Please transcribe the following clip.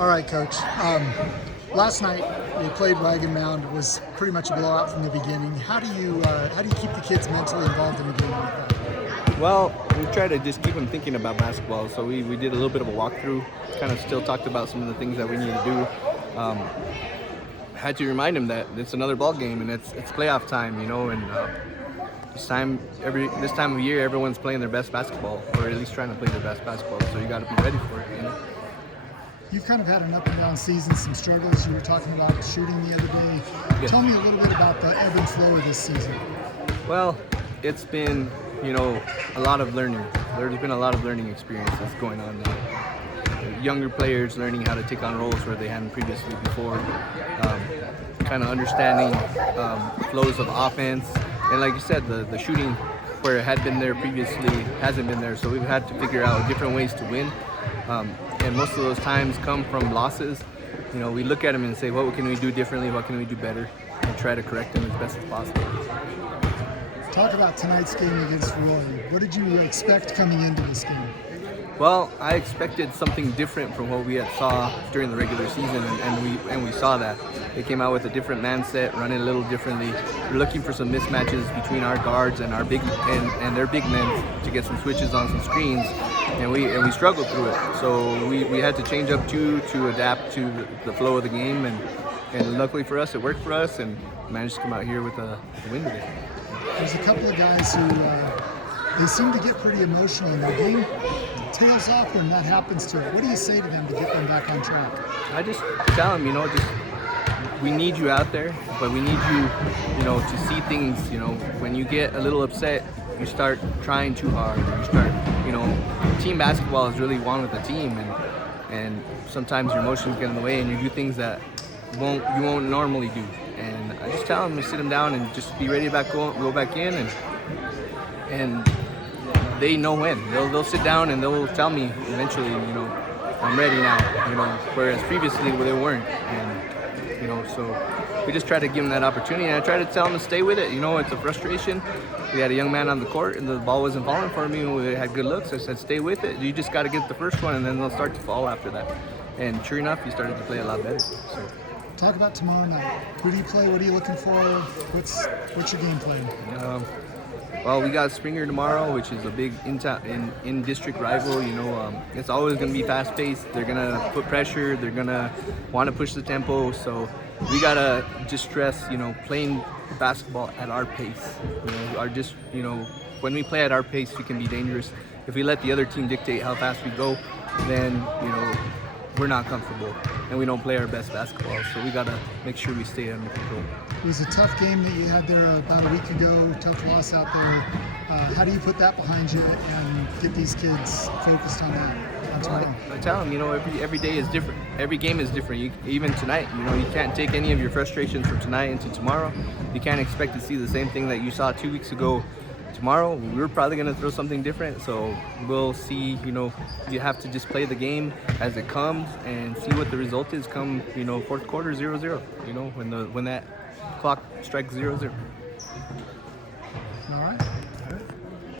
All right, Coach. Last night we played Wagon Mound. It was pretty much a blowout from the beginning. How do you keep the kids mentally involved in a game like that? Well, we try to just keep them thinking about basketball. So we did a little bit of a walkthrough, kind of still talked about some of the things that we need to do. Had to remind them that it's another ball game and it's playoff time, and this time of year everyone's playing their best basketball, or at least trying to play their best basketball. So you got to be ready for it. You've kind of had an up and down season, some struggles. You were talking about shooting the other day. Yeah. Tell me a little bit about the ebb and flow of this season. Well, it's been, a lot of learning. There's been a lot of learning experiences going on now. Younger players learning how to take on roles where they hadn't previously before. Kind of understanding flows of offense. And like you said, the shooting where it had been there previously hasn't been there. So we've had to figure out different ways to win. And most of those times come from losses. We look at them and say, what can we do differently? What can we do better? And try to correct them as best as possible. Talk about tonight's game against Roy. What did you expect coming into this game? Well, I expected something different from what we had saw during the regular season, and we saw that. They came out with a different man set, running a little differently. We're looking for some mismatches between our guards and our big and their big men to get some switches on some screens, and we struggled through it. So we had to change up to adapt to the flow of the game, and luckily for us, it worked for us, and managed to come out here with a win today. There's a couple of guys who they seem to get pretty emotional in their game. Tails off when that happens to it. What do you say to them to get them back on track? I just tell them, we need you out there, but we need you, to see things. When you get a little upset, you start trying too hard. You start, team basketball is really one with the team, and sometimes your emotions get in the way, and you do things that you won't normally do. And I just tell them to sit them down and just be ready to go back in, and they know when. They'll sit down and they'll tell me eventually, I'm ready now. Whereas previously they weren't, and so we just try to give them that opportunity. And I try to tell them to stay with it. It's a frustration. We had a young man on the court and the ball wasn't falling for me. We had good looks. I said, stay with it. You just got to get the first one, and then they'll start to fall after that. And sure enough, he started to play a lot better. So. Talk about tomorrow night. Who do you play? What are you looking for? What's your game plan? Well, we got Springer tomorrow, which is a big in-district rival. It's always going to be fast-paced. They're going to put pressure. They're going to want to push the tempo. So we got to just stress, playing basketball at our pace. When we play at our pace, we can be dangerous. If we let the other team dictate how fast we go, then, we're not comfortable and we don't play our best basketball. So we got to make sure we stay under control. It was a tough game that you had there about a week ago, tough loss out there. How do you put that behind you and get these kids focused on that? I tell them, every day is different. Every game is different. Even tonight, you can't take any of your frustrations from tonight into tomorrow. You can't expect to see the same thing that you saw 2 weeks ago. Tomorrow, we're probably going to throw something different, so we'll see. You have to just play the game as it comes and see what the result is come, fourth quarter 0-0, when that clock strikes 0-0. All right.